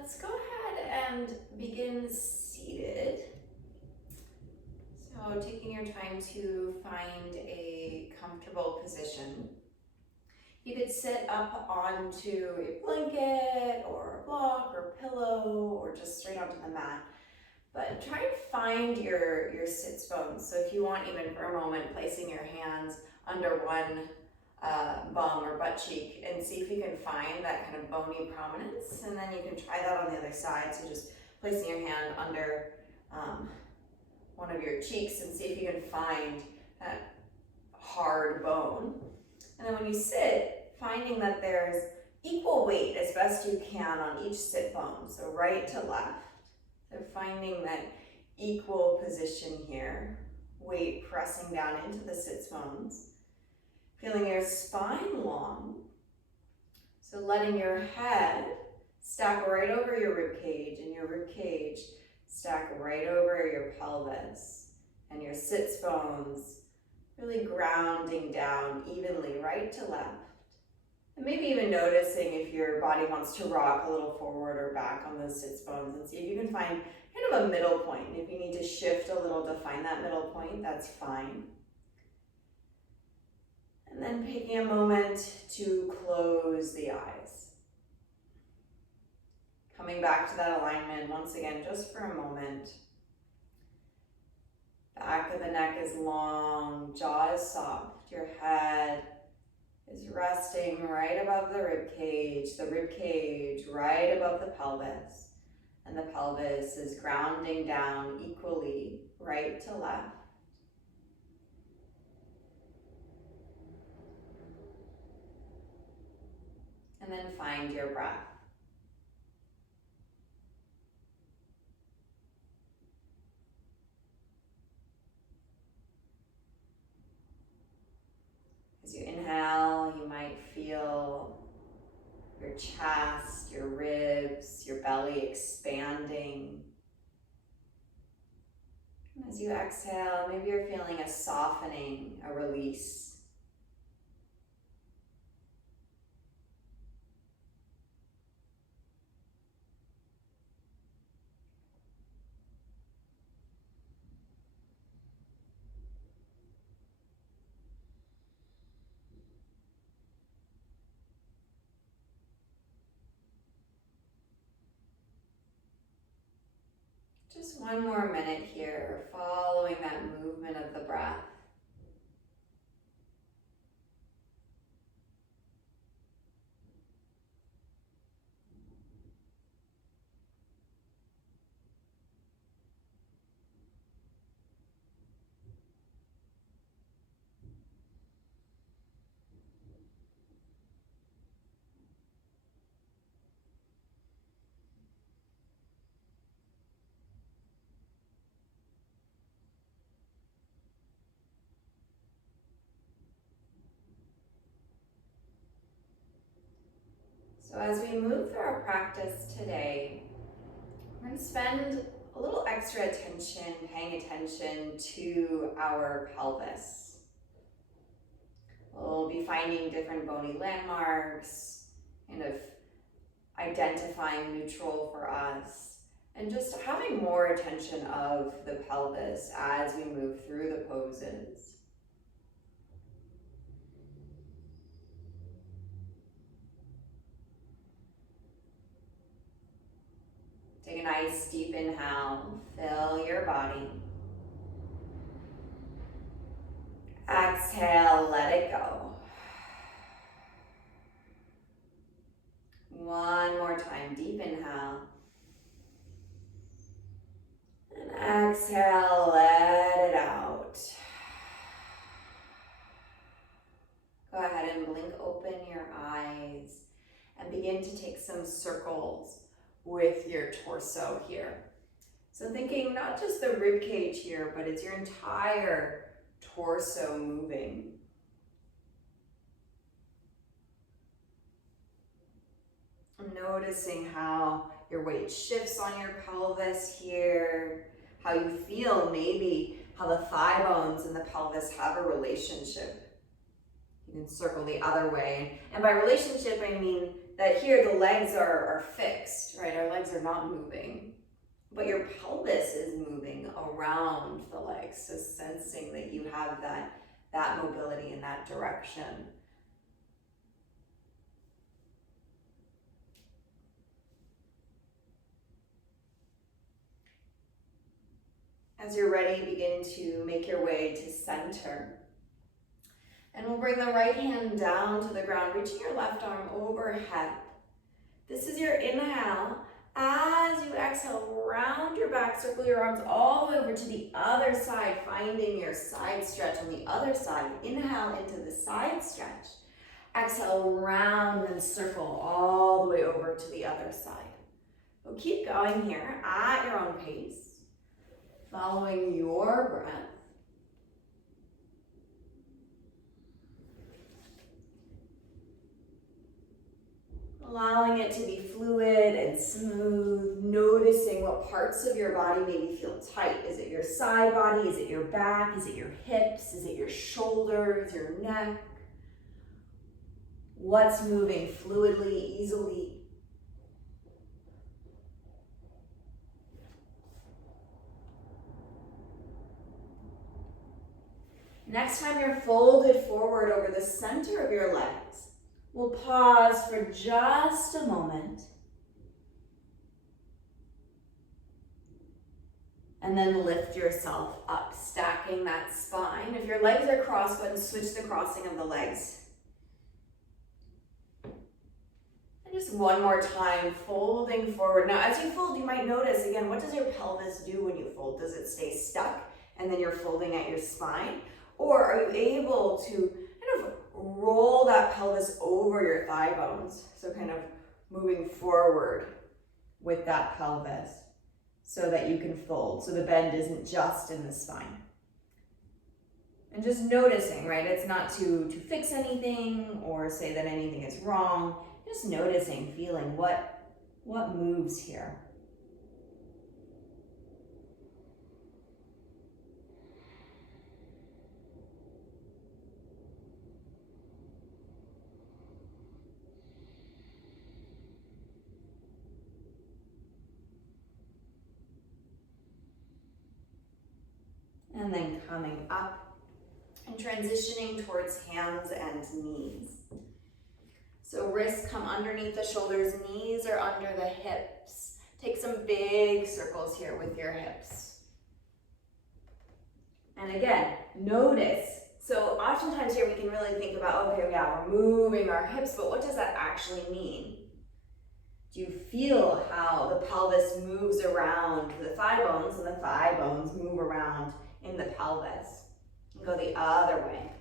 Let's go ahead and begin seated. So taking your time to find a comfortable position. You could sit up onto a blanket or a block or pillow or just straight onto the mat. But try and find your sits bones. So if you want, even for a moment, placing your hands under one bum or butt cheek and see if you can find that kind of bony prominence, and then you can try that on the other side. So just placing your hand under one of your cheeks and see if you can find that hard bone. And then when you sit, finding that there's equal weight as best you can on each sit bone, so right to left. So finding that equal position here, weight pressing down into the sits bones. Feeling your spine long, so letting your head stack right over your rib cage, and your rib cage stack right over your pelvis, and your sits bones really grounding down evenly right to left. And maybe even noticing if your body wants to rock a little forward or back on those sits bones, and see if you can find kind of a middle point. And if you need to shift a little to find that middle point, that's fine. And then taking a moment to close the eyes. Coming back to that alignment once again, just for a moment. Back of the neck is long, jaw is soft, your head is resting right above the rib cage right above the pelvis, and the pelvis is grounding down equally right to left. And then find your breath. As you inhale, you might feel your chest, your ribs, your belly expanding. And as you exhale, maybe you're feeling a softening, a release. Just one more minute here, following that movement of the breath. So as we move through our practice today, we're going to spend a little extra attention, paying attention to our pelvis. We'll be finding different bony landmarks, kind of identifying neutral for us, and just having more attention of the pelvis as we move through the poses. Take a nice deep inhale, fill your body. Exhale, let it go. One more time, deep inhale. And exhale, let it out. Go ahead and blink open your eyes and begin to take some circles with your torso here. So thinking not just the rib cage here, but it's your entire torso moving. Noticing how your weight shifts on your pelvis here, how you feel maybe how the thigh bones and the pelvis have a relationship. You can circle the other way. And by relationship, I mean that here the legs are fixed, right? Our legs are not moving, but your pelvis is moving around the legs. So sensing that you have that mobility in that direction. As you're ready, begin to make your way to center. And we'll bring the right hand down to the ground, reaching your left arm overhead. This is your inhale. As you exhale, round your back, circle your arms all the way over to the other side, finding your side stretch on the other side. Inhale into the side stretch. Exhale, round and circle all the way over to the other side. So keep going here at your own pace, following your breath. Allowing it to be fluid and smooth, noticing what parts of your body maybe feel tight. Is it your side body? Is it your back? Is it your hips? Is it your shoulders, your neck? What's moving fluidly, easily? Next time you're folded forward over the center of your legs, we'll pause for just a moment and then lift yourself up, stacking that spine. If your legs are crossed, go ahead and switch the crossing of the legs. And just one more time, folding forward. Now, as you fold, you might notice, again, what does your pelvis do when you fold? Does it stay stuck and then you're folding at your spine? Or are you able to kind of roll that pelvis over your thigh bones? So kind of moving forward with that pelvis so that you can fold. So the bend isn't just in the spine. And just noticing, right? It's not to fix anything or say that anything is wrong. Just noticing, feeling what moves here. And then coming up and transitioning towards hands and knees. So wrists come underneath the shoulders, knees are under the hips. Take some big circles here with your hips. And again, notice. So oftentimes here we can really think about, okay, yeah, we're moving our hips, but what does that actually mean? Do you feel how the pelvis moves around the thigh bones and the thigh bones move around in the pelvis? And go the other way.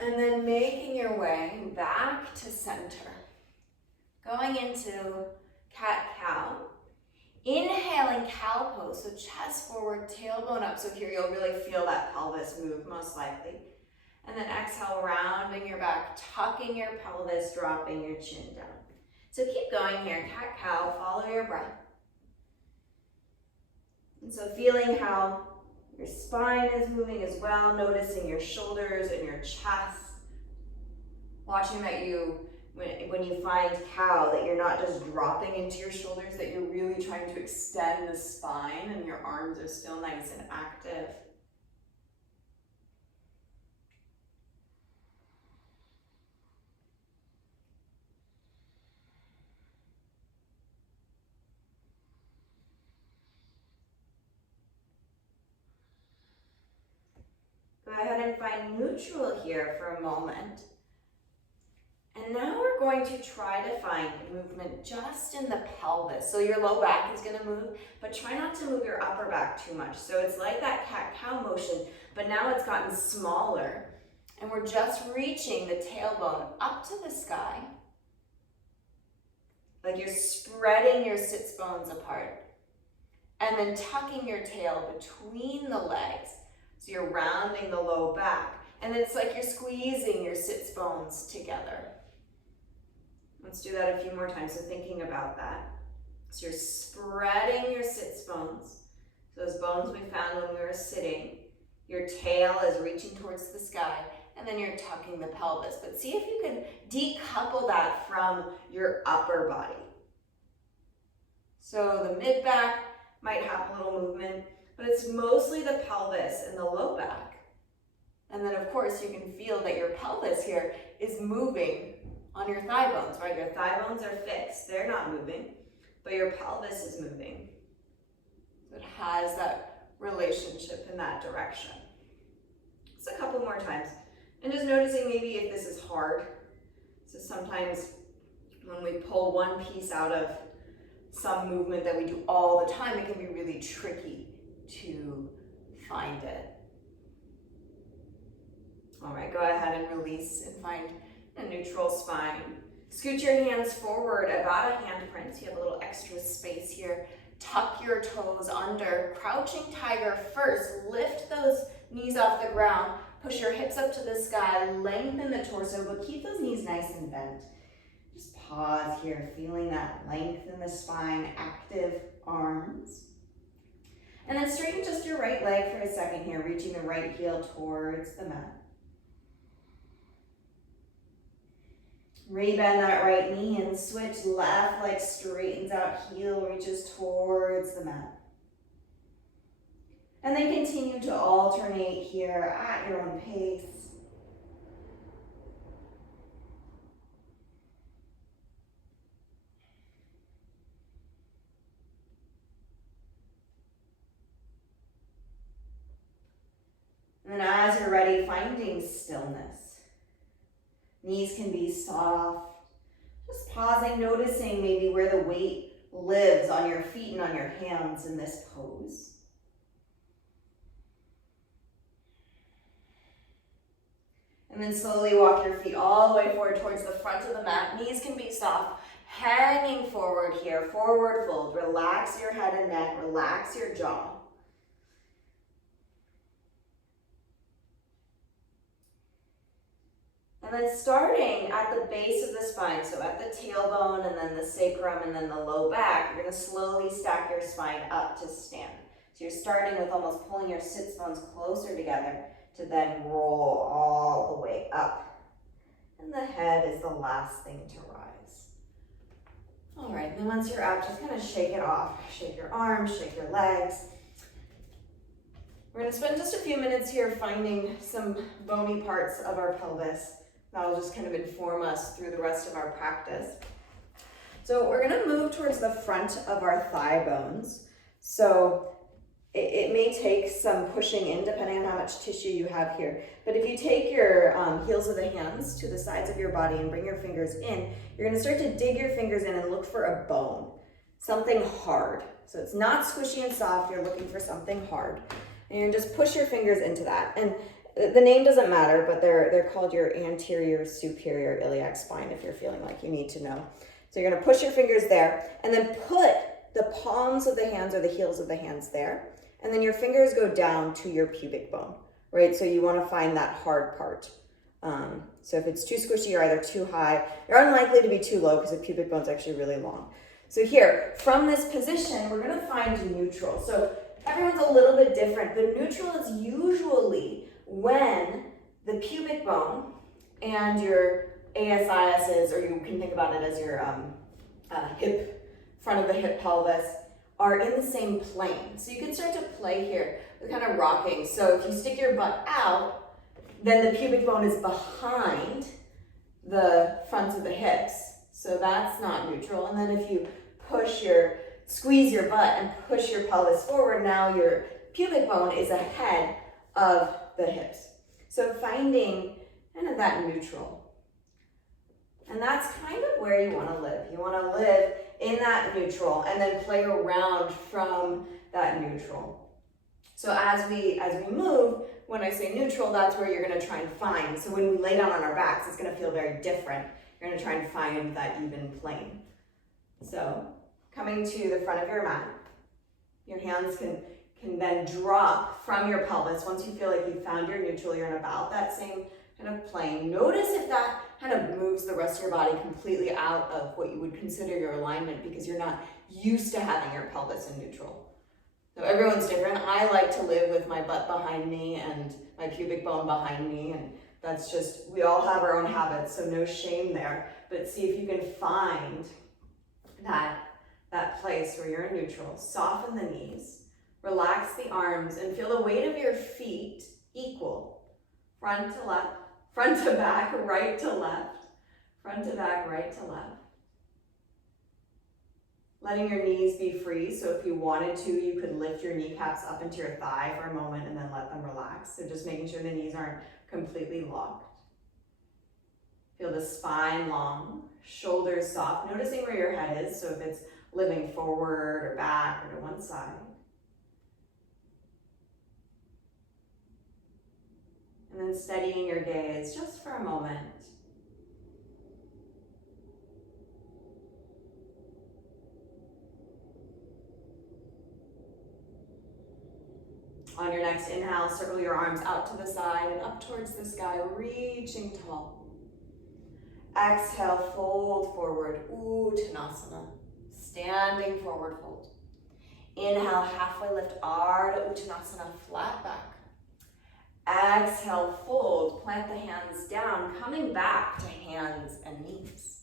And then making your way back to center. Going into cat-cow. Inhaling cow pose, so chest forward, tailbone up. So here you'll really feel that pelvis move, most likely. And then exhale, rounding your back, tucking your pelvis, dropping your chin down. So keep going here, cat-cow, follow your breath. And so feeling how your spine is moving as well, noticing your shoulders and your chest. Watching that when you find cow, that you're not just dropping into your shoulders, that you're really trying to extend the spine and your arms are still nice and active. Go ahead and find neutral here for a moment. And now we're going to try to find movement just in the pelvis. So your low back is going to move, but try not to move your upper back too much. So it's like that cat-cow motion, but now it's gotten smaller. And we're just reaching the tailbone up to the sky. Like you're spreading your sits bones apart. and then tucking your tail between the legs. So you're rounding the low back, and it's like you're squeezing your sits bones together. Let's do that a few more times, so thinking about that. So you're spreading your sits bones, those bones we found when we were sitting. Your tail is reaching towards the sky, and then you're tucking the pelvis. But see if you can decouple that from your upper body. So the mid back might have a little movement, but it's mostly the pelvis and the low back. And then of course you can feel that your pelvis here is moving on your thigh bones, right? Your thigh bones are fixed, they're not moving, but your pelvis is moving. So it has that relationship in that direction. Just a couple more times. And just noticing maybe if this is hard. So sometimes when we pull one piece out of some movement that we do all the time, it can be really tricky to find it. All right, go ahead and release and find a neutral spine. Scoot your hands forward about a handprint, so you have a little extra space here. Tuck your toes under, crouching tiger first. Lift those knees off the ground. Push your hips up to the sky, lengthen the torso, but keep those knees nice and bent. Just pause here, feeling that length in the spine, active arms. And then straighten just your right leg for a second here, reaching the right heel towards the mat. Rebend that right knee and switch. Left leg straightens out, heel reaches towards the mat. And then continue to alternate here at your own pace. And then as you're ready, finding stillness. Knees can be soft. Just pausing, noticing maybe where the weight lives on your feet and on your hands in this pose. And then slowly walk your feet all the way forward towards the front of the mat. Knees can be soft, hanging forward here, forward fold. Relax your head and neck, relax your jaw. And then starting at the base of the spine, so at the tailbone and then the sacrum and then the low back, you're going to slowly stack your spine up to stand. So you're starting with almost pulling your sits bones closer together to then roll all the way up. And the head is the last thing to rise. All right, and then once you're up, just kind of shake it off. Shake your arms, shake your legs. We're going to spend just a few minutes here finding some bony parts of our pelvis. That'll just kind of inform us through the rest of our practice. So we're going to move towards the front of our thigh bones. So it may take some pushing in depending on how much tissue you have here. But if you take your heels of the hands to the sides of your body and bring your fingers in, you're going to start to dig your fingers in and look for a bone, something hard. So it's not squishy and soft, you're looking for something hard. And you're going to just push your fingers into that. And the name doesn't matter, but they're called your anterior superior iliac spine if you're feeling like you need to know. So you're going to push your fingers there and then put the palms of the hands or the heels of the hands there. And then your fingers go down to your pubic bone, right? So you want to find that hard part. So if it's too squishy, you're either too high. You're unlikely to be too low because the pubic bone's actually really long. So here, from this position, we're going to find neutral. So everyone's a little bit different, but neutral is usually when the pubic bone and your ASISs, or you can think about it as your hip, front of the hip pelvis, are in the same plane. So you can start to play here with kind of rocking. So if you stick your butt out, then the pubic bone is behind the front of the hips. So that's not neutral. And then if you squeeze your butt and push your pelvis forward, now your pubic bone is ahead of the hips. So finding kind of that neutral. And that's kind of where you want to live. You want to live in that neutral and then play around from that neutral. So as we move, when I say neutral, that's where you're going to try and find. So when we lay down on our backs, it's going to feel very different. You're going to try and find that even plane. So coming to the front of your mat. Your hands can then drop from your pelvis. Once you feel like you've found your neutral, you're in about that same kind of plane. Notice if that kind of moves the rest of your body completely out of what you would consider your alignment because you're not used to having your pelvis in neutral. So everyone's different. I like to live with my butt behind me and my pubic bone behind me, and that's just, we all have our own habits, so no shame there. But see if you can find that place where you're in neutral. Soften the knees, relax the arms, and feel the weight of your feet equal. Front to left, front to back, right to left, front to back, right to left. Letting your knees be free, so if you wanted to, you could lift your kneecaps up into your thigh for a moment and then let them relax. So just making sure the knees aren't completely locked. Feel the spine long, shoulders soft, noticing where your head is, so if it's living forward or back or to one side. And then steadying your gaze just for a moment. On your next inhale, circle your arms out to the side and up towards the sky, reaching tall. Exhale, fold forward, Uttanasana, standing forward fold. Inhale, halfway lift, Ardha Uttanasana, flat back. Exhale, fold, plant the hands down, coming back to hands and knees.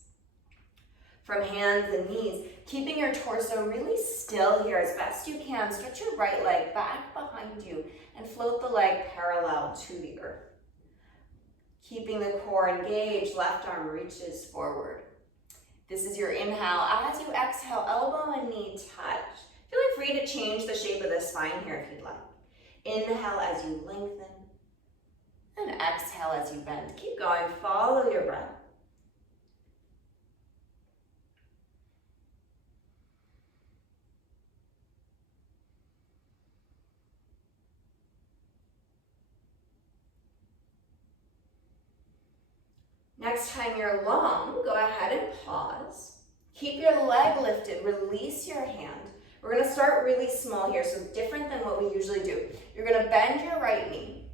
From hands and knees, keeping your torso really still here as best you can. Stretch your right leg back behind you and float the leg parallel to the earth. Keeping the core engaged, left arm reaches forward. This is your inhale. As you exhale, elbow and knee touch. Feel free to change the shape of the spine here if you'd like. Inhale as you lengthen, and exhale as you bend. Keep going, follow your breath. Next time you're long, go ahead and pause. Keep your leg lifted, release your hand. We're gonna start really small here, so different than what we usually do. You're gonna bend your right knee,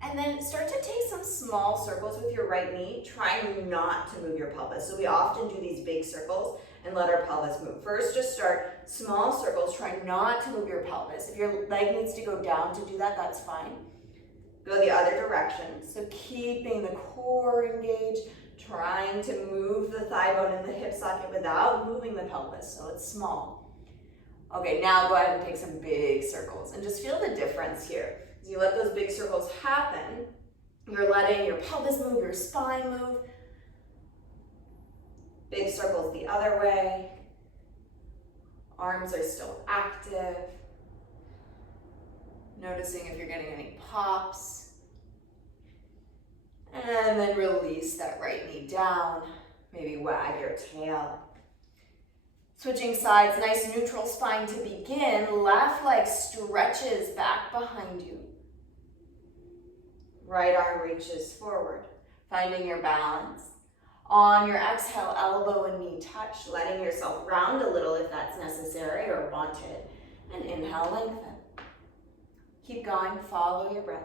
and then start to take some small circles with your right knee, trying not to move your pelvis. So we often do these big circles and let our pelvis move. First, just start small circles, try not to move your pelvis. If your leg needs to go down to do that, that's fine. Go the other direction. So keeping the core engaged, trying to move the thigh bone in the hip socket without moving the pelvis, so it's small. Okay, now go ahead and take some big circles and just feel the difference here. As you let those big circles happen, you're letting your pelvis move, your spine move. Big circles the other way. Arms are still active. Noticing if you're getting any pops. And then release that right knee down. Maybe wag your tail. Switching sides, nice neutral spine to begin. Left leg stretches back behind you. Right arm reaches forward, finding your balance. On your exhale, elbow and knee touch, letting yourself round a little if that's necessary or wanted. And inhale, lengthen. Keep going, follow your breath.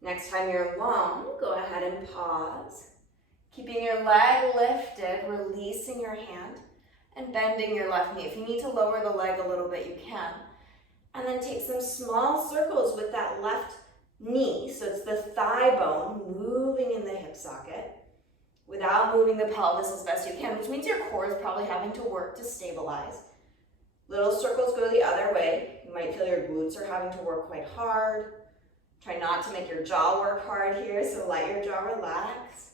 Next time you're long, go ahead and pause. Keeping your leg lifted, releasing your hand, and bending your left knee. If you need to lower the leg a little bit, you can. And then take some small circles with that left knee. So it's the thigh bone moving in the hip socket without moving the pelvis as best you can, which means your core is probably having to work to stabilize. Little circles go the other way. You might feel your glutes are having to work quite hard. Try not to make your jaw work hard here, so let your jaw relax.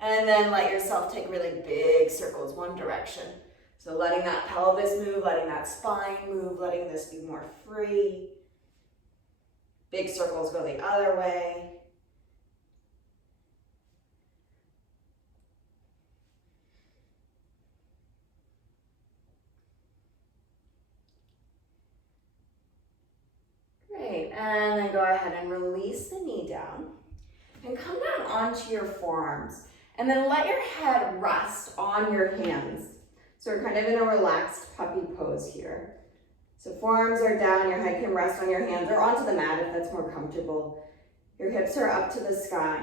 And then let yourself take really big circles one direction. So letting that pelvis move, letting that spine move, letting this be more free. Big circles go the other way. Great, and then go ahead and release the knee down and come down onto your forearms, and then let your head rest on your hands. So we're kind of in a relaxed puppy pose here. So forearms are down, your head can rest on your hands or onto the mat if that's more comfortable. Your hips are up to the sky.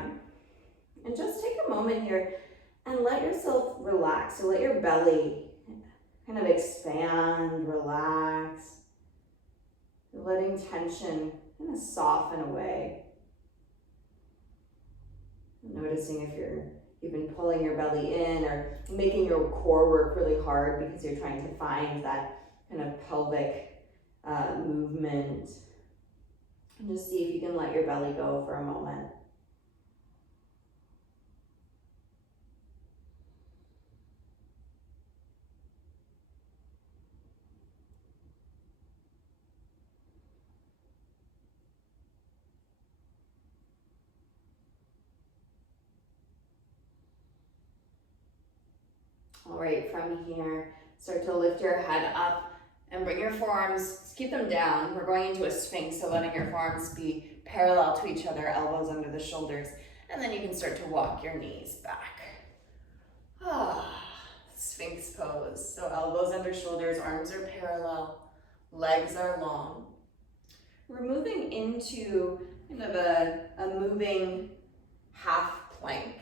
And just take a moment here and let yourself relax. So let your belly kind of expand, relax. Letting tension kind of soften away. Noticing if you've been pulling your belly in or making your core work really hard because you're trying to find that kind of pelvic movement. And just see if you can let your belly go for a moment. All right, from here, start to lift your head up and bring your forearms, keep them down. We're going into a sphinx, so letting your forearms be parallel to each other, elbows under the shoulders, and then you can start to walk your knees back. Sphinx pose. So elbows under shoulders, arms are parallel, legs are long. We're moving into kind of a moving half plank.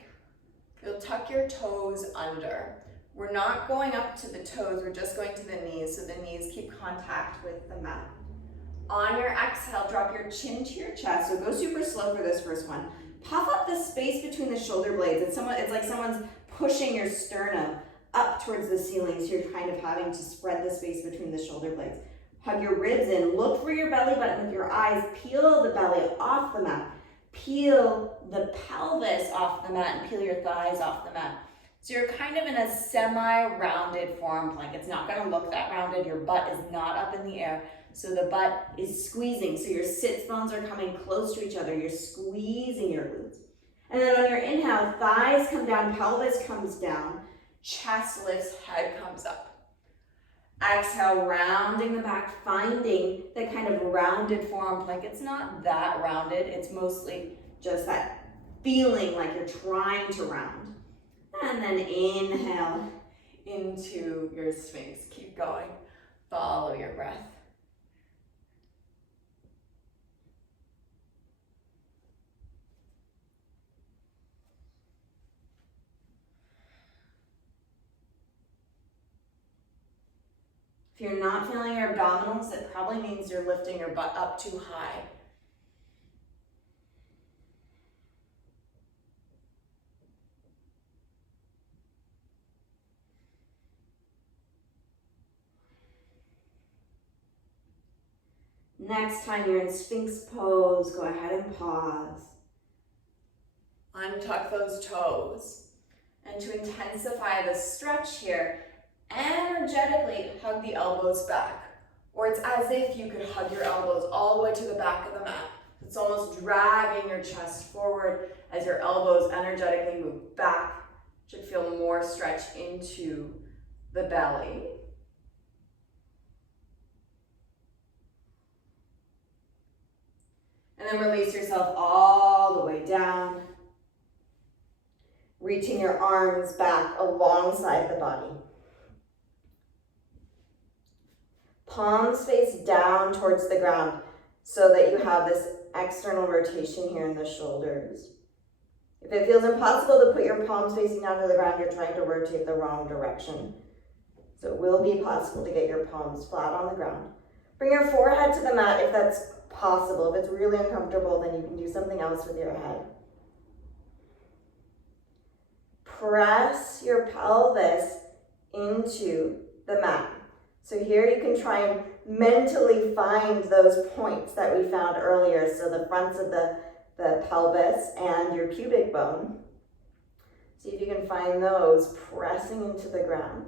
You'll tuck your toes under. We're not going up to the toes, we're just going to the knees, so the knees keep contact with the mat. On your exhale, drop your chin to your chest, so go super slow for this first one. Puff up the space between the shoulder blades. It's like someone's pushing your sternum up towards the ceiling, so you're kind of having to spread the space between the shoulder blades. Hug your ribs in, look for your belly button with your eyes, peel the belly off the mat. Peel the pelvis off the mat and peel your thighs off the mat. So you're kind of in a semi-rounded forearm plank. It's not gonna look that rounded. Your butt is not up in the air. So the butt is squeezing. So your sits bones are coming close to each other. You're squeezing your glutes. And then on your inhale, thighs come down, pelvis comes down, chest lifts, head comes up. Exhale, rounding the back, finding that kind of rounded forearm plank. It's not that rounded. It's mostly just that feeling like you're trying to round. And then inhale into your sphinx. Keep going. Follow your breath. If you're not feeling your abdominals, it probably means you're lifting your butt up too high. Next time you're in Sphinx pose, go ahead and pause. Untuck those toes. And to intensify the stretch here, energetically hug the elbows back. Or it's as if you could hug your elbows all the way to the back of the mat. It's almost dragging your chest forward as your elbows energetically move back. Should feel more stretch into the belly. And then release yourself all the way down, reaching your arms back alongside the body. Palms face down towards the ground so that you have this external rotation here in the shoulders. If it feels impossible to put your palms facing down to the ground, you're trying to rotate the wrong direction. So it will be possible to get your palms flat on the ground. Bring your forehead to the mat if that's possible. If it's really uncomfortable, then you can do something else with your head. Press your pelvis into the mat. So here you can try and mentally find those points that we found earlier. So the fronts of the pelvis and your pubic bone. See if you can find those pressing into the ground.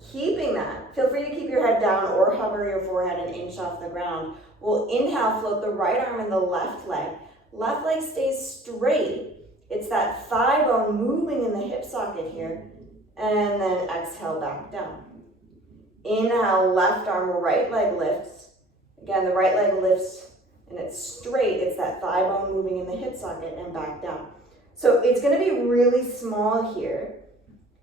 Keeping that, feel free to keep your head down or hover your forehead an inch off the ground. We'll inhale, float the right arm in the left leg. Left leg stays straight. It's that thigh bone moving in the hip socket here. And then exhale back down. Inhale, left arm, right leg lifts. Again, the right leg lifts and it's straight. It's that thigh bone moving in the hip socket and back down. So it's going to be really small here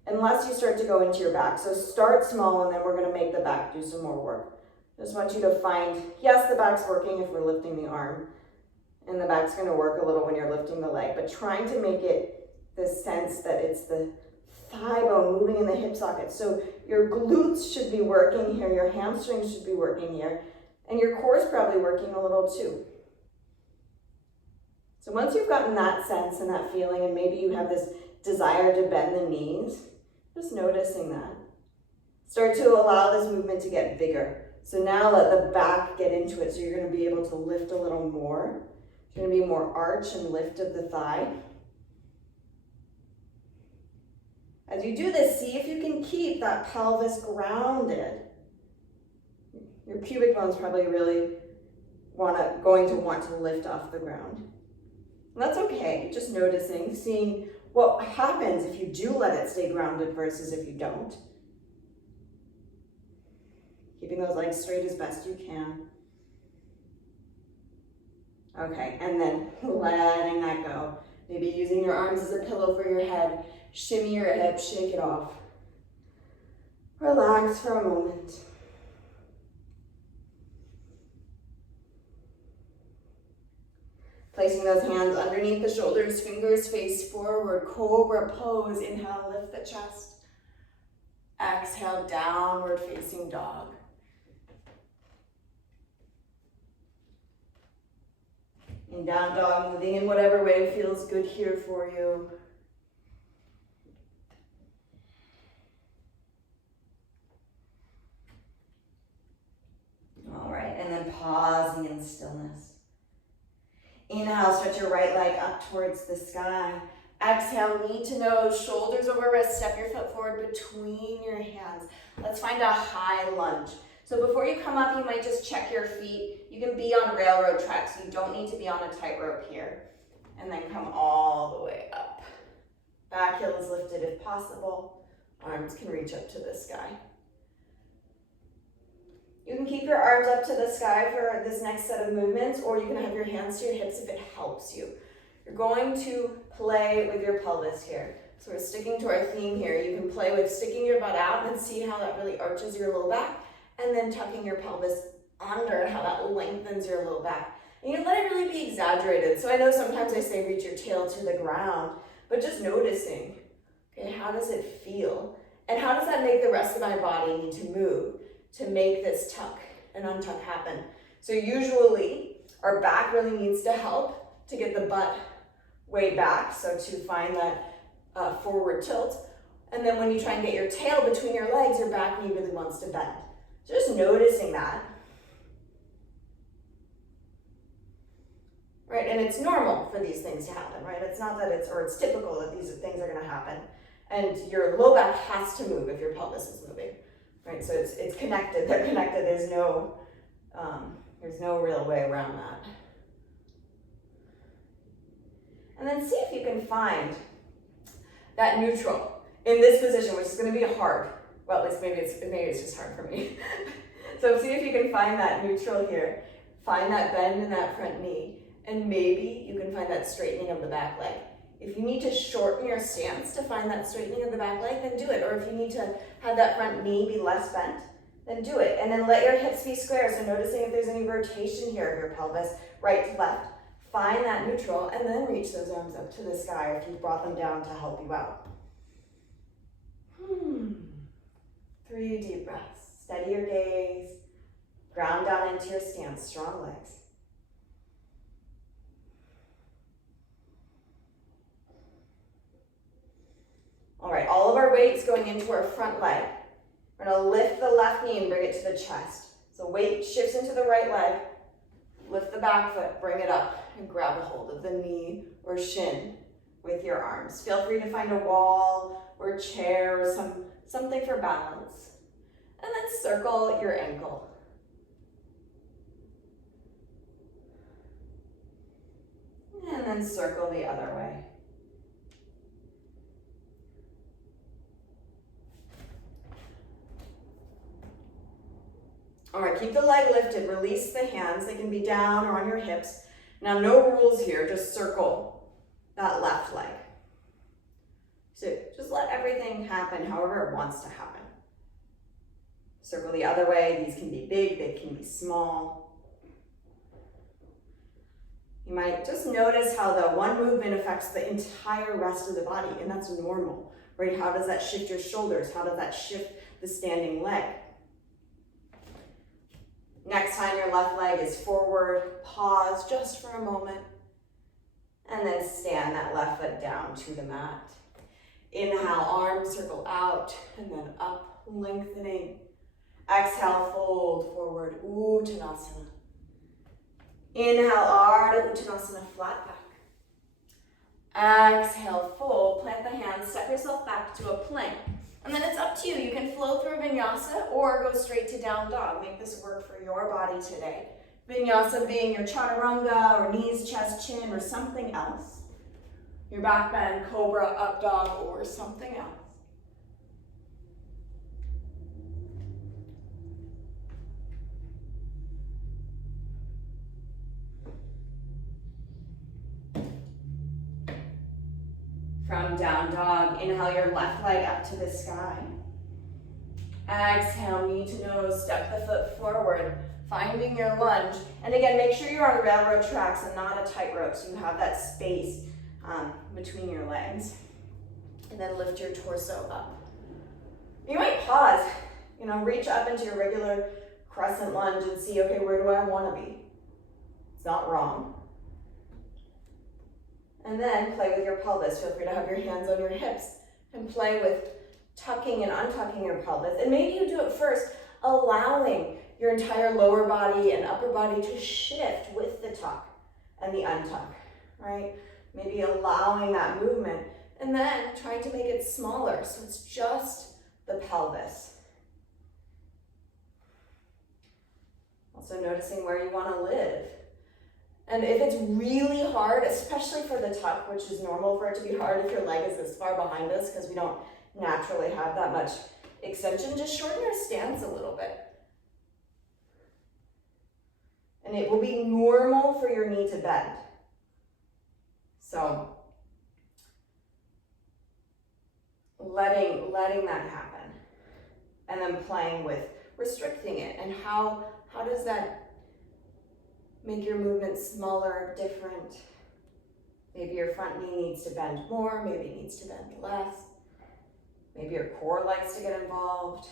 unless you start to go into your back. So start small and then we're going to make the back do some more work. Just want you to find, yes, the back's working if we're lifting the arm, and the back's going to work a little when you're lifting the leg, but trying to make it the sense that it's the thigh bone moving in the hip socket. So your glutes should be working here, your hamstrings should be working here, and your core is probably working a little too. So once you've gotten that sense and that feeling, and maybe you have this desire to bend the knees, just noticing that. Start to allow this movement to get bigger. So now let the back get into it, so you're going to be able to lift a little more. There's going to be more arch and lift of the thigh. As you do this, see if you can keep that pelvis grounded. Your pubic bone's probably really going to want to lift off the ground. And that's okay, just noticing, seeing what happens if you do let it stay grounded versus if you don't. Keeping those legs straight as best you can. Okay, and then letting that go. Maybe using your arms as a pillow for your head. Shimmy your hips, shake it off. Relax for a moment. Placing those hands underneath the shoulders, fingers face forward, cobra pose. Inhale, lift the chest. Exhale, downward facing dog. And down dog, moving in whatever way feels good here for you. All right, and then pausing in stillness. Inhale, stretch your right leg up towards the sky. Exhale, knee to nose, shoulders over wrist, step your foot forward between your hands. Let's find a high lunge. So before you come up, you might just check your feet. You can be on railroad tracks. You don't need to be on a tightrope here. And then come all the way up. Back heel is lifted if possible. Arms can reach up to the sky. You can keep your arms up to the sky for this next set of movements, or you can have your hands to your hips if it helps you. You're going to play with your pelvis here. So we're sticking to our theme here. You can play with sticking your butt out and see how that really arches your low back, and then tucking your pelvis under and how that lengthens your low back. And you let it really be exaggerated. So I know sometimes I say reach your tail to the ground, but just noticing, okay, how does it feel? And how does that make the rest of my body need to move to make this tuck and untuck happen? So usually our back really needs to help to get the butt way back, so to find that forward tilt. And then when you try and get your tail between your legs, your back knee really wants to bend. So just noticing that. Right, and it's normal for these things to happen, right? It's not that it's typical that these things are gonna happen. And your low back has to move if your pelvis is moving, right? So it's connected, they're connected, there's no real way around that. And then see if you can find that neutral in this position, which is gonna be hard. Well, at least maybe it's just hard for me. So see if you can find that neutral here. Find that bend in that front knee, and maybe you can find that straightening of the back leg. If you need to shorten your stance to find that straightening of the back leg, then do it. Or if you need to have that front knee be less bent, then do it. And then let your hips be square. So noticing if there's any rotation here of your pelvis, right to left. Find that neutral, and then reach those arms up to the sky if you've brought them down to help you out. 3 deep breaths. Steady your gaze. Ground down into your stance. Strong legs. All right, all of our weight's going into our front leg. We're gonna lift the left knee and bring it to the chest. So weight shifts into the right leg. Lift the back foot, bring it up, and grab a hold of the knee or shin with your arms. Feel free to find a wall or a chair or something for balance. And then circle your ankle. And then circle the other way. All right, keep the leg lifted. Release the hands. They can be down or on your hips. Now, no rules here. Just circle that left leg. So just let everything happen however it wants to happen. Circle the other way. These can be big. They can be small. You might just notice how the one movement affects the entire rest of the body, and that's normal, right? How does that shift your shoulders? How does that shift the standing leg? Next time your left leg is forward, pause just for a moment, and then stand that left foot down to the mat. Inhale, arms circle out, and then up, lengthening. Exhale, fold forward, Uttanasana. Inhale, Ardha Uttanasana, flat back. Exhale, fold, plant the hands, step yourself back to a plank. And then it's up to you. You can flow through vinyasa or go straight to down dog. Make this work for your body today. Vinyasa being your chaturanga or knees, chest, chin, or something else. Your back bend, cobra, up dog, or something else. From down dog, inhale your left leg up to the sky. Exhale, knee to nose, step the foot forward, finding your lunge. And again, make sure you're on railroad tracks and not a tightrope, so you have that space between your legs. And then lift your torso up. You might pause, reach up into your regular crescent lunge and see, okay, where do I want to be? It's not wrong. And then play with your pelvis. Feel free to have your hands on your hips and play with tucking and untucking your pelvis. And maybe you do it first, allowing your entire lower body and upper body to shift with the tuck and the untuck, right? Maybe allowing that movement and then trying to make it smaller so it's just the pelvis. Also noticing where you want to live. And if it's really hard, especially for the tuck, which is normal for it to be hard if your leg is this far behind us because we don't naturally have that much extension, just shorten your stance a little bit. And it will be normal for your knee to bend. So letting that happen. And then playing with restricting it. And how does that make your movement smaller, different? Maybe your front knee needs to bend more, maybe it needs to bend less. Maybe your core likes to get involved.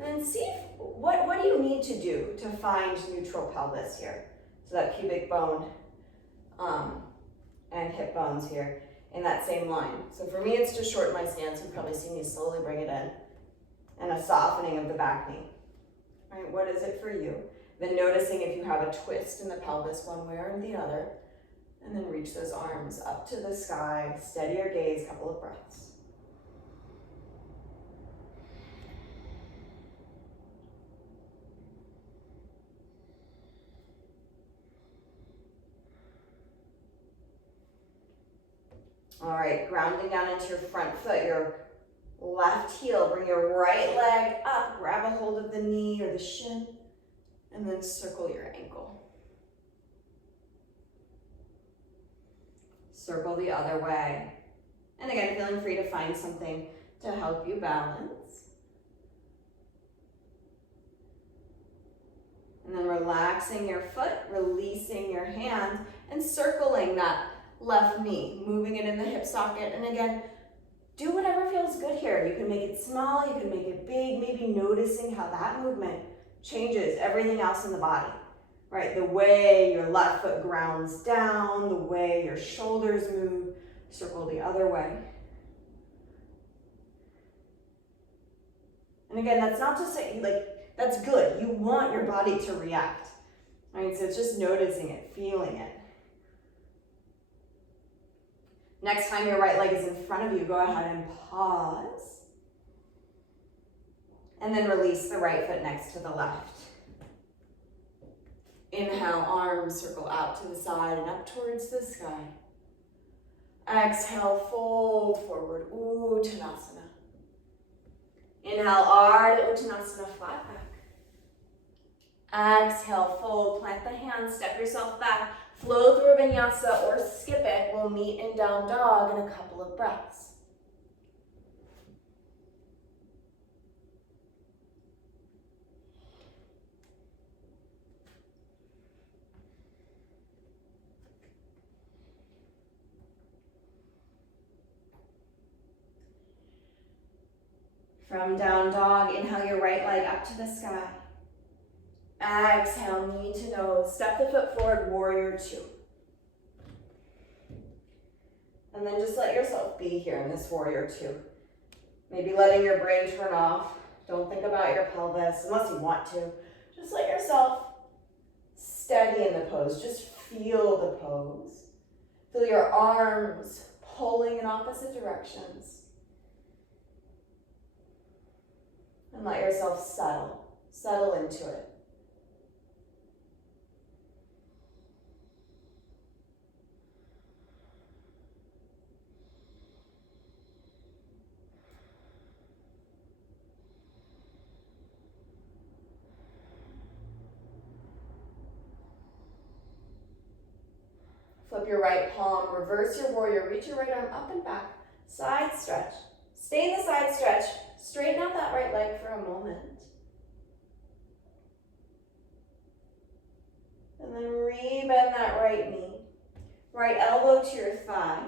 And see what do you need to do to find neutral pelvis here? So that pubic bone and hip bones here in that same line. So for me, it's to shorten my stance. You've probably seen me slowly bring it in. And a softening of the back knee. Right, what is it for you? Then noticing if you have a twist in the pelvis one way or the other. And then reach those arms up to the sky. Steady your gaze, couple of breaths. All right, grounding down into your front foot, your left heel, bring your right leg up, grab a hold of the knee or the shin, and then circle your ankle. Circle the other way. And again, feeling free to find something to help you balance. And then relaxing your foot, releasing your hands, and circling that left knee, moving it in the hip socket. And again, do whatever feels good here. You can make it small, you can make it big, maybe noticing how that movement changes everything else in the body, right? The way your left foot grounds down, the way your shoulders move, circle the other way. And again, that's not to say, that's good. You want your body to react, right? So it's just noticing it, feeling it. Next time your right leg is in front of you, go ahead and pause. And then release the right foot next to the left. Inhale, arms circle out to the side and up towards the sky. Exhale, fold forward, Uttanasana. Inhale, Ardha Uttanasana, flat back. Exhale, fold, plant the hands, step yourself back, flow through a vinyasa or skip it. We'll meet in down dog in a couple of breaths. From down dog, inhale your right leg up to the sky. Exhale, knee to nose. Step the foot forward, warrior two. And then just let yourself be here in this warrior two. Maybe letting your brain turn off. Don't think about your pelvis unless you want to. Just let yourself steady in the pose. Just feel the pose. Feel your arms pulling in opposite directions. And let yourself settle into it. Flip your right palm, reverse your warrior, reach your right arm up and back, side stretch. Stay in the side stretch, straighten out that right leg for a moment. And then re-bend that right knee. Right elbow to your thigh.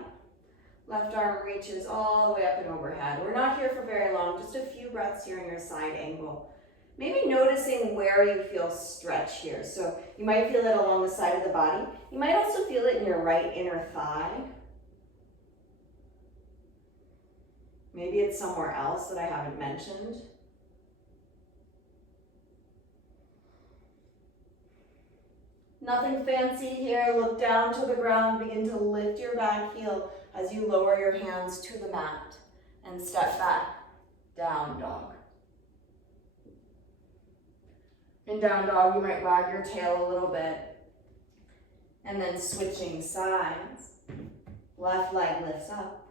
Left arm reaches all the way up and overhead. We're not here for very long, just a few breaths here in your side angle. Maybe noticing where you feel stretch here. So you might feel it along the side of the body. You might also feel it in your right inner thigh. Maybe it's somewhere else that I haven't mentioned. Nothing fancy here. Look down to the ground. Begin to lift your back heel as you lower your hands to the mat and step back, down dog. In down dog, you might wag your tail a little bit. And then switching sides. Left leg lifts up.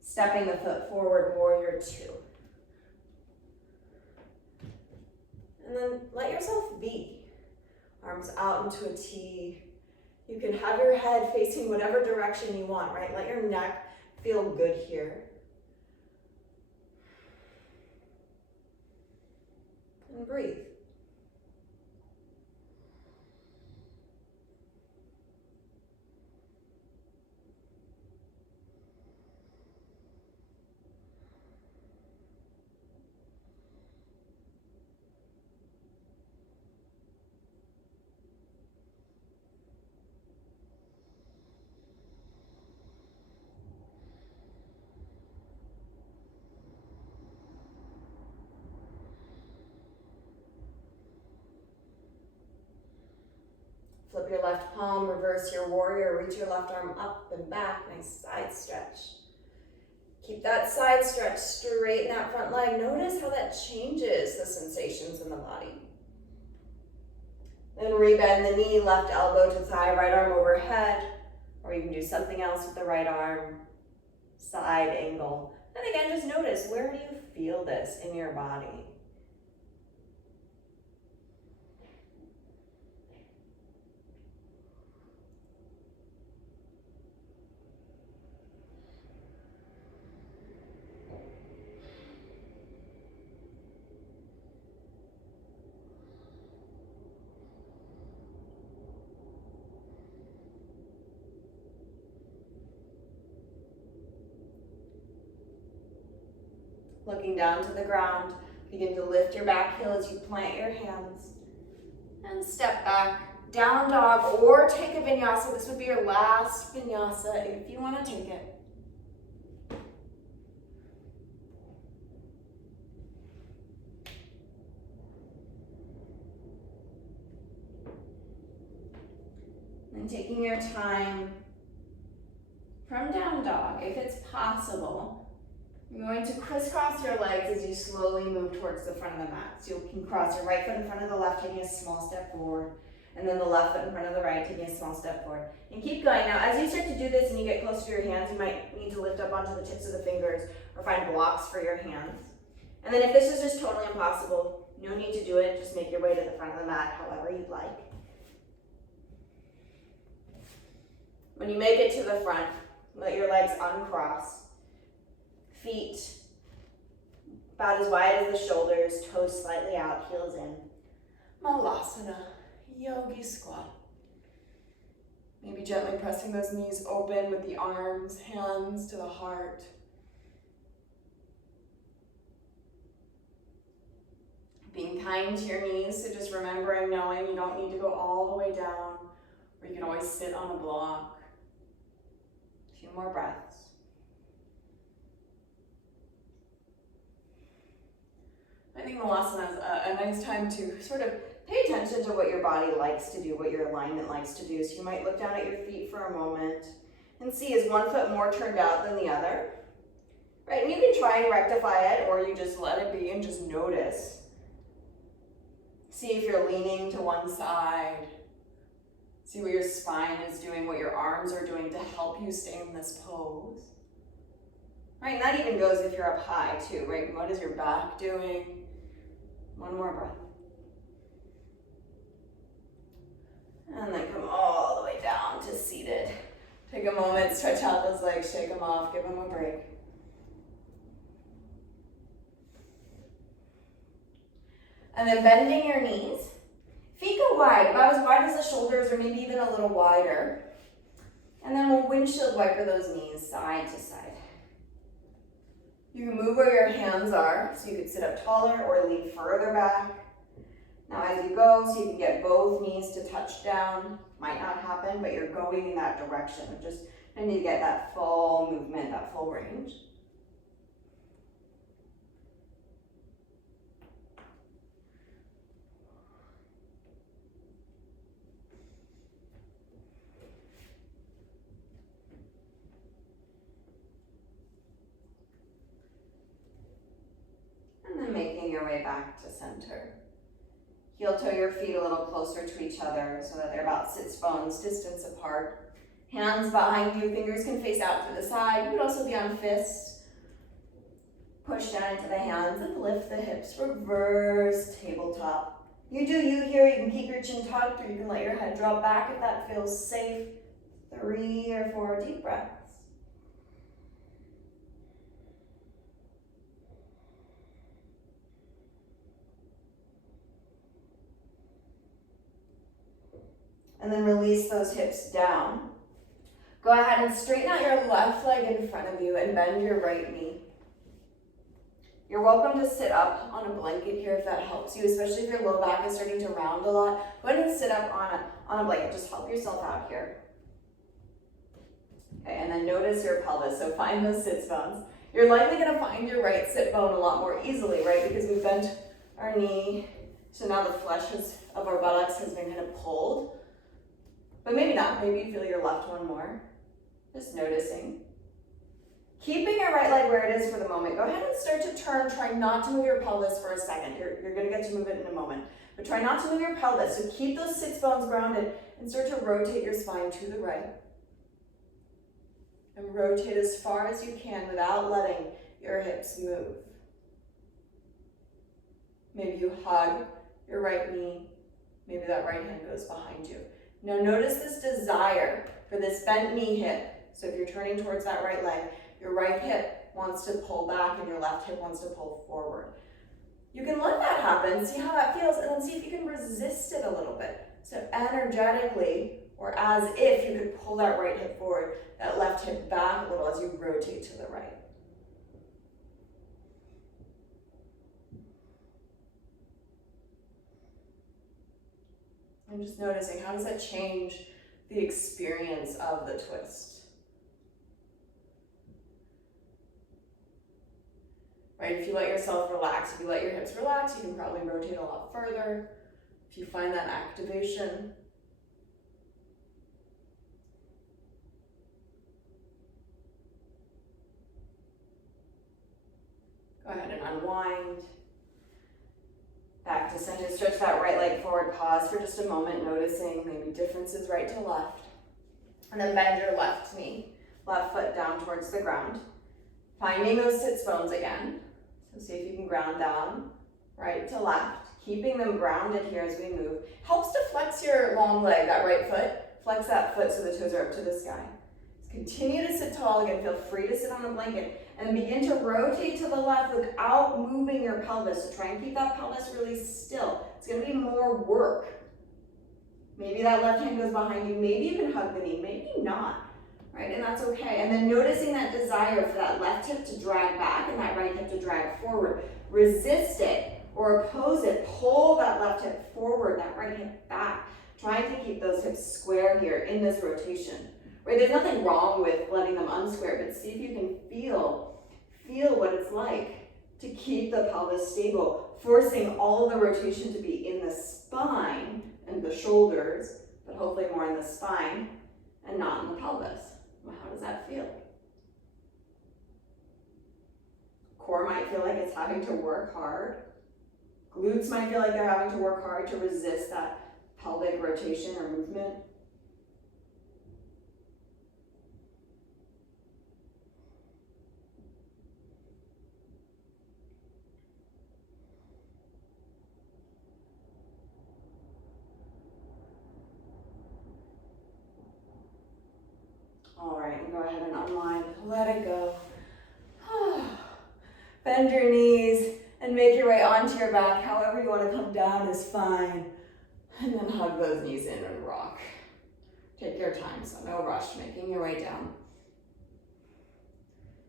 Stepping the foot forward, warrior two. And then let yourself be. Arms out into a T. You can have your head facing whatever direction you want, right? Let your neck feel good here. And breathe. Flip your left palm, reverse your warrior, reach your left arm up and back, nice side stretch. Keep that side stretch, straighten that front leg. Notice how that changes the sensations in the body. Then rebend the knee, left elbow to thigh, right arm overhead, or you can do something else with the right arm, side angle. And again, just notice, where do you feel this in your body? Looking down to the ground, begin to lift your back heel as you plant your hands. And step back, down dog, or take a vinyasa. This would be your last vinyasa if you want to take it. And taking your time, From down dog, if it's possible, you're going to crisscross your legs as you slowly move towards the front of the mat. So you can cross your right foot in front of the left, taking a small step forward, and then the left foot in front of the right, taking a small step forward. And keep going. Now, as you start to do this and you get closer to your hands, you might need to lift up onto the tips of the fingers or find blocks for your hands. And then if this is just totally impossible, no need to do it. Just make your way to the front of the mat however you'd like. When you make it to the front, let your legs uncross. Feet about as wide as the shoulders, toes slightly out, heels in. Malasana, yogi squat. Maybe gently pressing those knees open with the arms, hands to the heart. Being kind to your knees, so just remembering, knowing you don't need to go all the way down, or you can always sit on a block. A few more breaths. I think Malasana is a nice time to sort of pay attention to what your body likes to do, what your alignment likes to do. So you might look down at your feet for a moment and see, is one foot more turned out than the other? Right, and you can try and rectify it, or you just let it be and just notice. See if you're leaning to one side. See what your spine is doing, what your arms are doing to help you stay in this pose. Right, and that even goes if you're up high too, right? What is your back doing? One more breath. And then come all the way down to seated. Take a moment, stretch out those legs, shake them off, give them a break. And then bending your knees. Feet go wide, about as wide as the shoulders or maybe even a little wider. And then we'll windshield wiper those knees side to side. You can move where your hands are, so you could sit up taller or lean further back. Now as you go, so you can get both knees to touch down. Might not happen, but you're going in that direction. Just need to get that full movement, that full range. And then making your way back to center. Heel toe your feet a little closer to each other so that they're about sits bones distance apart. Hands behind you, fingers can face out to the side. You could also be on fists. Push down into the hands and lift the hips. Reverse tabletop. You do you here. You can keep your chin tucked or you can let your head drop back if that feels safe. 3 or 4 deep breaths. And then release those hips down. Go ahead and straighten out your left leg in front of you and bend your right knee. You're welcome to sit up on a blanket here if that helps you, especially if your low back is starting to round a lot. Go ahead and sit up on a blanket. Just help yourself out here. Okay, and then notice your pelvis. So find those sits bones. You're likely going to find your right sit bone a lot more easily, right? Because we bent our knee. So now the flesh of our buttocks has been kind of pulled. But maybe not. Maybe you feel your left one more. Just noticing. Keeping your right leg where it is for the moment. Go ahead and start to turn. Try not to move your pelvis for a second. You're going to get to move it in a moment. But try not to move your pelvis. So keep those sits bones grounded and start to rotate your spine to the right. And rotate as far as you can without letting your hips move. Maybe you hug your right knee. Maybe that right hand goes behind you. Now notice this desire for this bent knee hip. So if you're turning towards that right leg, your right hip wants to pull back and your left hip wants to pull forward. You can let that happen, see how that feels, and then see if you can resist it a little bit. So energetically, or as if you could pull that right hip forward, that left hip back a little as you rotate to the right. I'm just noticing, how does that change the experience of the twist? Right, if you let yourself relax, if you let your hips relax, you can probably rotate a lot further. If you find that activation. unwind. Back to center, stretch that right leg forward, pause for just a moment, noticing maybe differences right to left. And then bend your left knee, left foot down towards the ground. Finding those sits bones again. So see if you can ground down, right to left. Keeping them grounded here as we move. Helps to flex your long leg, that right foot. Flex that foot so the toes are up to the sky. Continue to sit tall again, feel free to sit on the blanket. And begin to rotate to the left without moving your pelvis. So try and keep that pelvis really still. It's going to be more work. Maybe that left hand goes behind you. Maybe you can hug the knee. Maybe not. Right? And that's okay. And then noticing that desire for that left hip to drag back and that right hip to drag forward. Resist it or oppose it. Pull that left hip forward, that right hip back. Trying to keep those hips square here in this rotation. Right? There's nothing wrong with letting them unsquare, but see if you can feel what it's like to keep the pelvis stable, forcing all the rotation to be in the spine and the shoulders, but hopefully more in the spine and not in the pelvis. Well, how does that feel? Core might feel like it's having to work hard. Glutes might feel like they're having to work hard to resist that pelvic rotation or movement. All right, and go ahead and unwind. Let it go. Bend your knees and make your way onto your back. However you want to come down is fine. And then hug those knees in and rock. Take your time, so no rush, making your way down.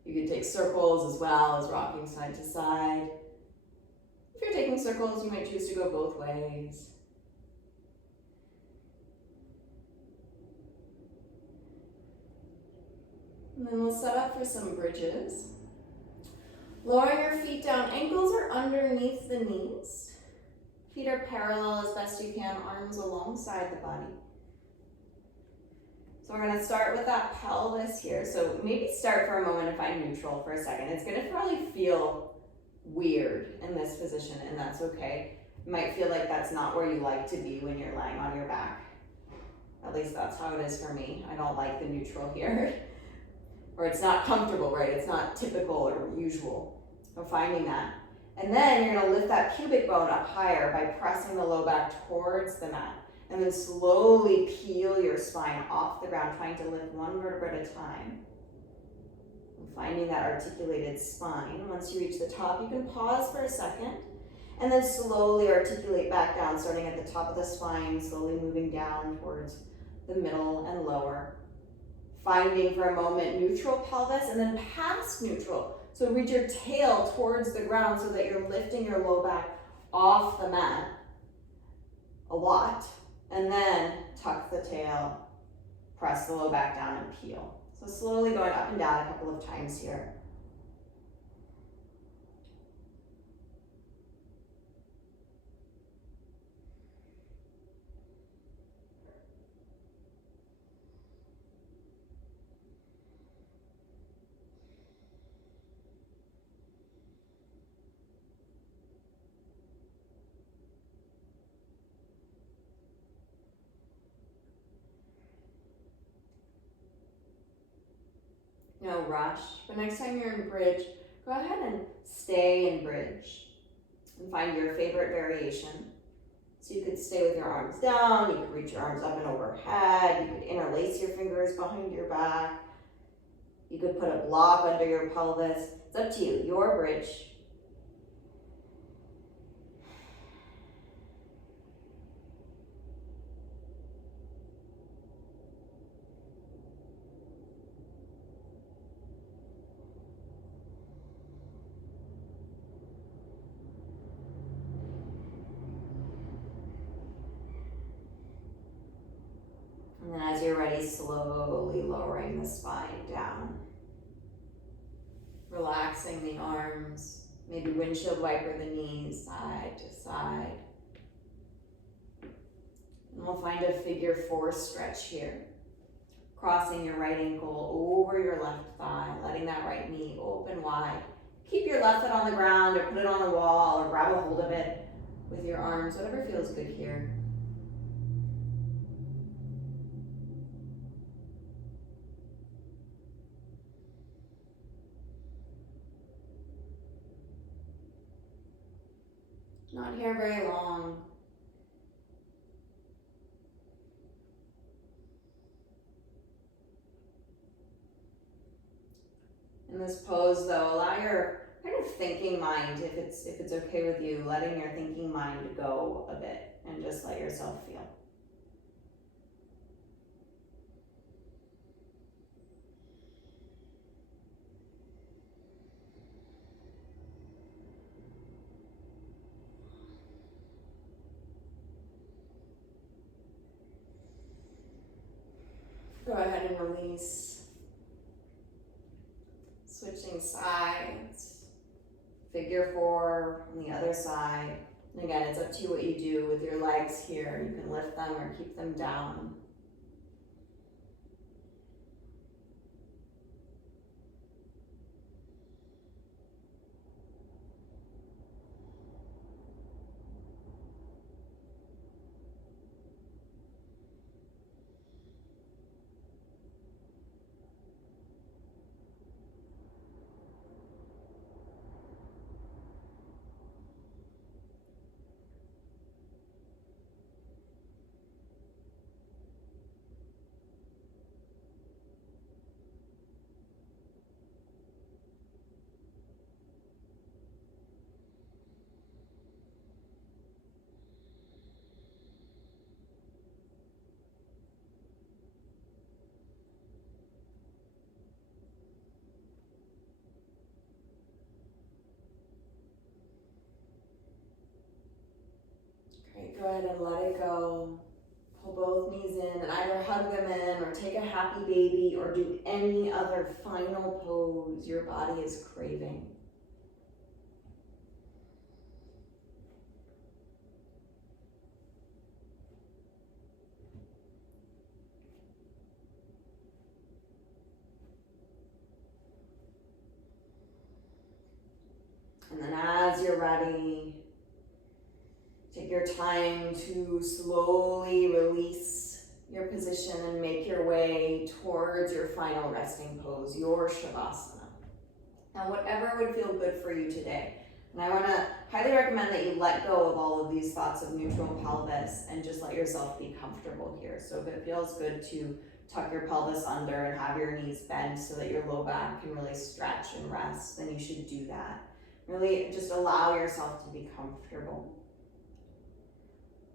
You can take circles as well as rocking side to side. If you're taking circles, you might choose to go both ways. And then we'll set up for some bridges. Lowering your feet down, ankles are underneath the knees. Feet are parallel as best you can, arms alongside the body. So we're gonna start with that pelvis here. So maybe start for a moment and find neutral for a second. It's gonna probably feel weird in this position, and that's okay. It might feel like that's not where you like to be when you're lying on your back. At least that's how it is for me. I don't like the neutral here. Or it's not comfortable, right? It's not typical or usual. So finding that. And then you're gonna lift that pubic bone up higher by pressing the low back towards the mat. And then slowly peel your spine off the ground, trying to lift one vertebra at a time. And finding that articulated spine. Once you reach the top, you can pause for a second. And then slowly articulate back down, starting at the top of the spine, slowly moving down towards the middle and lower. Finding for a moment neutral pelvis and then past neutral. So reach your tail towards the ground so that you're lifting your low back off the mat a lot. And then tuck the tail, press the low back down and peel. So slowly going up and down a couple of times here. No rush, but next time you're in bridge, go ahead and stay in bridge and find your favorite variation. So you could stay with your arms down, you could reach your arms up and overhead, you could interlace your fingers behind your back, you could put a block under your pelvis. It's up to you, your bridge. And then as you're ready, slowly lowering the spine down. Relaxing the arms, maybe windshield wiper the knees side to side. And we'll find a figure 4 stretch here. Crossing your right ankle over your left thigh, letting that right knee open wide. keep your left foot on the ground or put it on the wall or grab a hold of it with your arms, whatever feels good here. Not here very long. In this pose though, allow your kind of thinking mind, if it's okay with you, letting your thinking mind go a bit and just let yourself feel. Go ahead and release. Switching sides. Figure 4 on the other side. And again, it's up to you what you do with your legs here. You can lift them or keep them down. Great, go ahead and let it go. Pull both knees in and either hug them in or take a happy baby or do any other final pose your body is craving. And then as you're ready, take your time to slowly release your position and make your way towards your final resting pose, your Shavasana. Now, whatever would feel good for you today. And I want to highly recommend that you let go of all of these thoughts of neutral pelvis and just let yourself be comfortable here. So if it feels good to tuck your pelvis under and have your knees bent so that your low back can really stretch and rest, then you should do that. Really just allow yourself to be comfortable.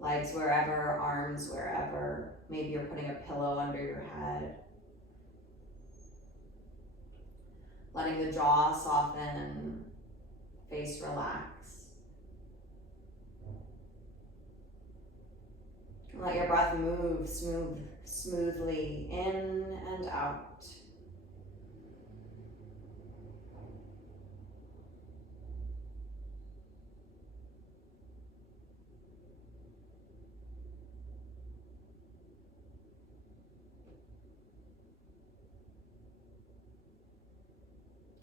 Legs wherever, arms wherever. Maybe you're putting a pillow under your head. Letting the jaw soften, face relax. Let your breath move smoothly in and out.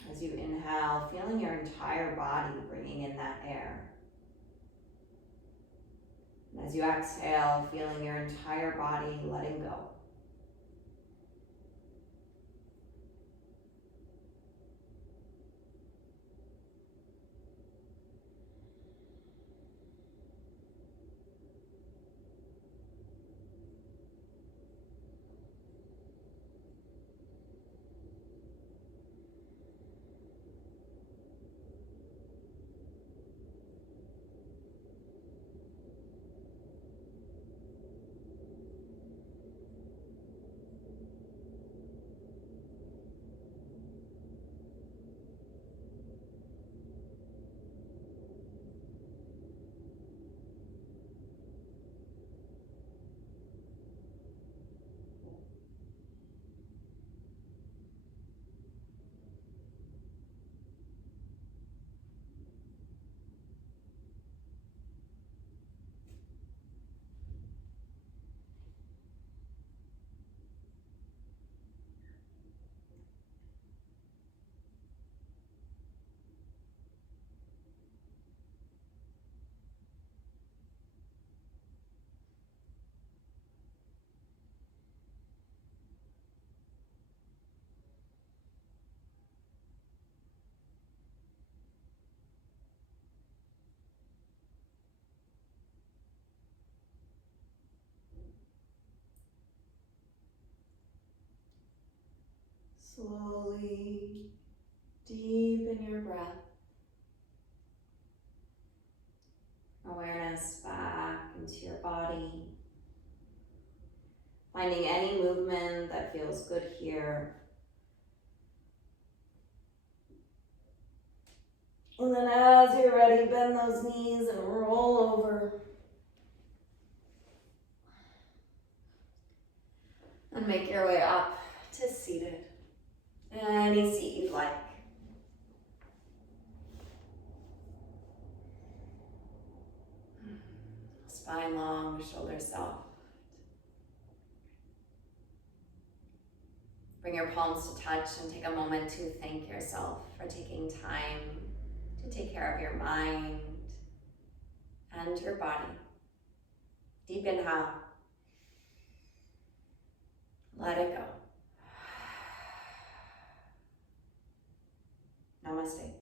As you inhale, feeling your entire body bringing in that air. And as you exhale, feeling your entire body letting go. Slowly deepen your breath. Awareness back into your body. Finding any movement that feels good here. And then as you're ready, bend those knees and roll over. And make your way up to seated. Any seat you'd like. Spine long, shoulders soft. Bring your palms to touch and take a moment to thank yourself for taking time to take care of your mind and your body. Deep inhale. Let it go. Namaste.